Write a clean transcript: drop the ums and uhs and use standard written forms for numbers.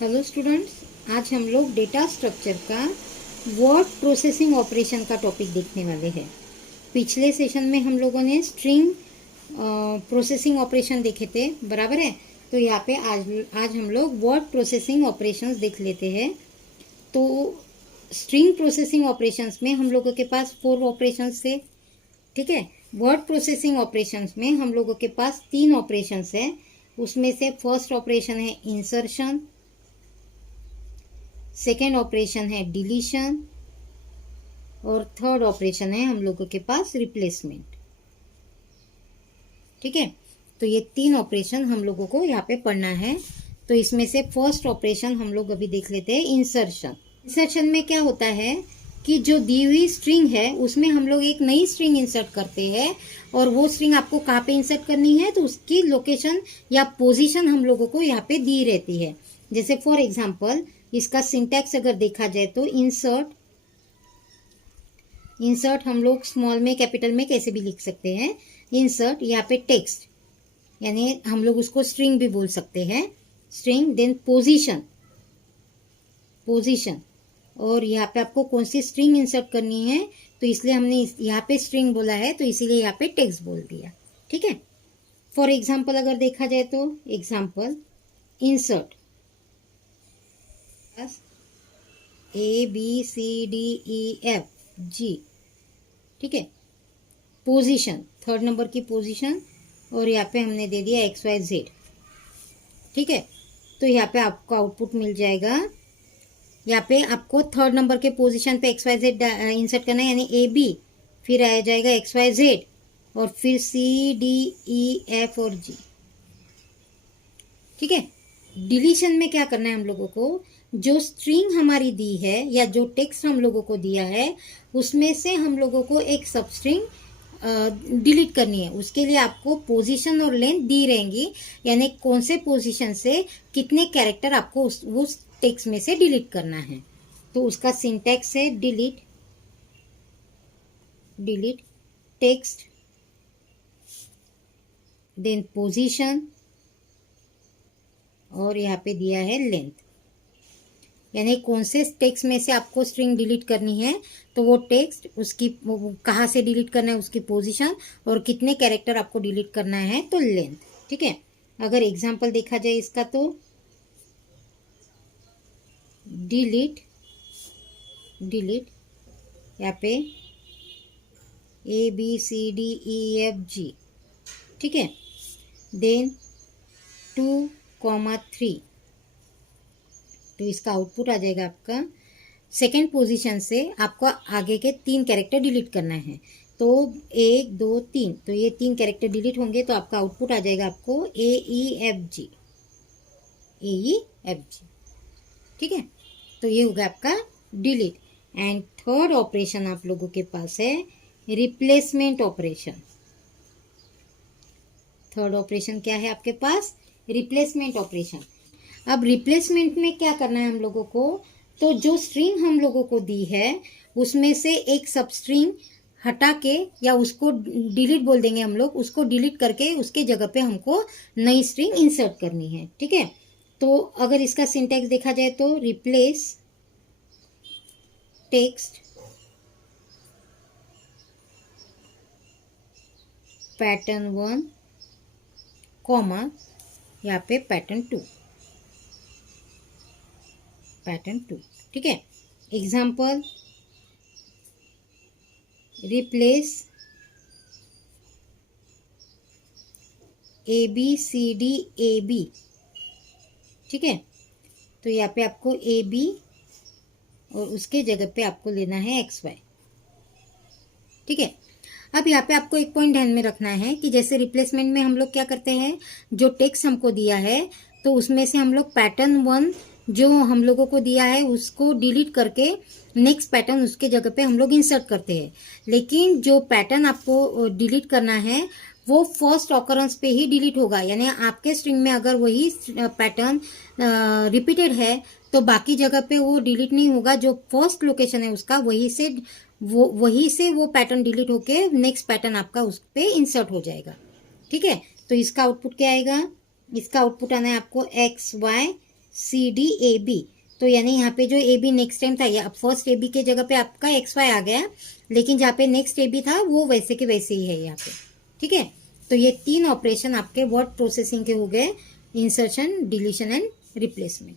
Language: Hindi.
हेलो स्टूडेंट्स, आज हम लोग डेटा स्ट्रक्चर का वर्ड प्रोसेसिंग ऑपरेशन का टॉपिक देखने वाले हैं। पिछले सेशन में हम लोगों ने स्ट्रिंग प्रोसेसिंग ऑपरेशन देखे थे, बराबर है। तो यहाँ पे आज हम लोग वर्ड प्रोसेसिंग ऑपरेशंस देख लेते हैं। तो स्ट्रिंग प्रोसेसिंग ऑपरेशंस में हम लोगों के पास 4 ऑपरेशंस थे, ठीक है। वर्ड प्रोसेसिंग ऑपरेशंस में हम लोगों के पास 3 ऑपरेशंस है। उसमें से फर्स्ट ऑपरेशन है इंसर्शन, सेकेंड ऑपरेशन है डिलीशन और थर्ड ऑपरेशन है हम लोगों के पास रिप्लेसमेंट, ठीक है। तो ये 3 ऑपरेशन हम लोगों को यहाँ पे पढ़ना है। तो इसमें से फर्स्ट ऑपरेशन हम लोग अभी देख लेते हैं, इंसर्शन। इंसर्शन में क्या होता है कि जो दी हुई स्ट्रिंग है उसमें हम लोग एक नई स्ट्रिंग इंसर्ट करते हैं, और वो स्ट्रिंग आपको कहाँ पे इंसर्ट करनी है तो उसकी लोकेशन या पोजीशन हम लोगों को यहाँ पे दी रहती है। जैसे फॉर एग्जांपल इसका सिंटैक्स अगर देखा जाए तो इंसर्ट हम लोग स्मॉल में कैपिटल में कैसे भी लिख सकते हैं। इंसर्ट यहाँ पे टेक्स्ट, यानी हम लोग उसको स्ट्रिंग भी बोल सकते हैं, स्ट्रिंग। देन पोजीशन, और यहाँ पे आपको कौन सी स्ट्रिंग इंसर्ट करनी है तो इसलिए हमने यहाँ पे स्ट्रिंग बोला है, तो इसीलिए यहाँ पे टेक्स्ट बोल दिया, ठीक है। फॉर एग्जाम्पल अगर देखा जाए तो एग्जाम्पल इंसर्ट ABCDEFG, ठीक है। पोजीशन, थर्ड नंबर की पोजीशन, और यहाँ पे हमने दे दिया XYZ, ठीक है। तो यहाँ पे आपको आउटपुट मिल जाएगा। यहाँ पे आपको थर्ड नंबर के पोजीशन पे XYZ इंसर्ट करना है, यानी AB, फिर आ जाएगा XYZ और फिर CDEF और G, ठीक है। डिलीशन में क्या करना है हम लोगों को, जो स्ट्रिंग हमारी दी है या जो टेक्स्ट हम लोगों को दिया है उसमें से हम लोगों को एक सब स्ट्रिंग डिलीट करनी है। उसके लिए आपको पोजीशन और लेंथ दी रहेंगी, यानी कौन से पोजीशन से कितने कैरेक्टर आपको उस टेक्स्ट में से डिलीट करना है। तो उसका सिंटैक्स है डिलीट टेक्स्ट, देन पोजीशन, और यहाँ पे दिया है लेंथ, यानी कौन से टेक्स्ट में से आपको स्ट्रिंग डिलीट करनी है तो वो टेक्स्ट, उसकी कहाँ से डिलीट करना है, उसकी पोजीशन, और कितने कैरेक्टर आपको डिलीट करना है तो लेंथ, ठीक है। अगर एग्जांपल देखा जाए इसका तो डिलीट यहाँ पे ABCDEFG, ठीक है। देन 2,3, तो इसका आउटपुट आ जाएगा आपका सेकेंड पोजीशन से आपको आगे के 3 कैरेक्टर डिलीट करना है। तो 1 2 3, तो ये 3 कैरेक्टर डिलीट होंगे तो आपका आउटपुट आ जाएगा आपको AEFG, ठीक है। तो ये होगा आपका डिलीट। एंड थर्ड ऑपरेशन आप लोगों के पास है रिप्लेसमेंट ऑपरेशन। थर्ड ऑपरेशन क्या है आपके पास, रिप्लेसमेंट ऑपरेशन। अब रिप्लेसमेंट में क्या करना है हम लोगों को, तो जो स्ट्रिंग हम लोगों को दी है उसमें से एक सब स्ट्रिंग हटा के, या उसको डिलीट बोल देंगे हम लोग, उसको डिलीट करके उसके जगह पे हमको नई स्ट्रिंग इंसर्ट करनी है, ठीक है। तो अगर इसका सिंटैक्स देखा जाए तो रिप्लेस टेक्स्ट पैटर्न 1, कॉमा यहाँ पे पैटर्न 2, ठीक है। एग्जाम्पल रिप्लेस ABCDAB, ठीक है। तो यहाँ पे आपको AB और उसके जगह पे आपको लेना है XY, ठीक है। अब यहाँ पे आपको एक पॉइंट ध्यान में रखना है कि जैसे रिप्लेसमेंट में हम लोग क्या करते हैं, जो टेक्स्ट हमको दिया है तो उसमें से हम लोग पैटर्न 1 जो हम लोगों को दिया है उसको डिलीट करके नेक्स्ट पैटर्न उसके जगह पे हम लोग इंसर्ट करते हैं। लेकिन जो पैटर्न आपको डिलीट करना है वो फर्स्ट ऑकरेंस पे ही डिलीट होगा, यानी आपके स्ट्रिंग में अगर वही पैटर्न रिपीटेड है तो बाकी जगह पे वो डिलीट नहीं होगा। जो फर्स्ट लोकेशन है उसका वही से वो पैटर्न डिलीट होके नेक्स्ट पैटर्न आपका उस पे इंसर्ट हो जाएगा, ठीक है। तो इसका आउटपुट क्या आएगा, इसका आउटपुट आना है आपको XY C D A B, तो यानी यहाँ पे जो ए बी नेक्स्ट टाइम था, या फर्स्ट ए बी के जगह पे आपका एक्स वाई आ गया, लेकिन जहाँ पे नेक्स्ट ए बी था वो वैसे के वैसे ही है यहाँ पे। ठीक है, तो ये 3 ऑपरेशन आपके वर्ड प्रोसेसिंग के हो गए, इंसर्शन, डिलीशन एंड रिप्लेसमेंट।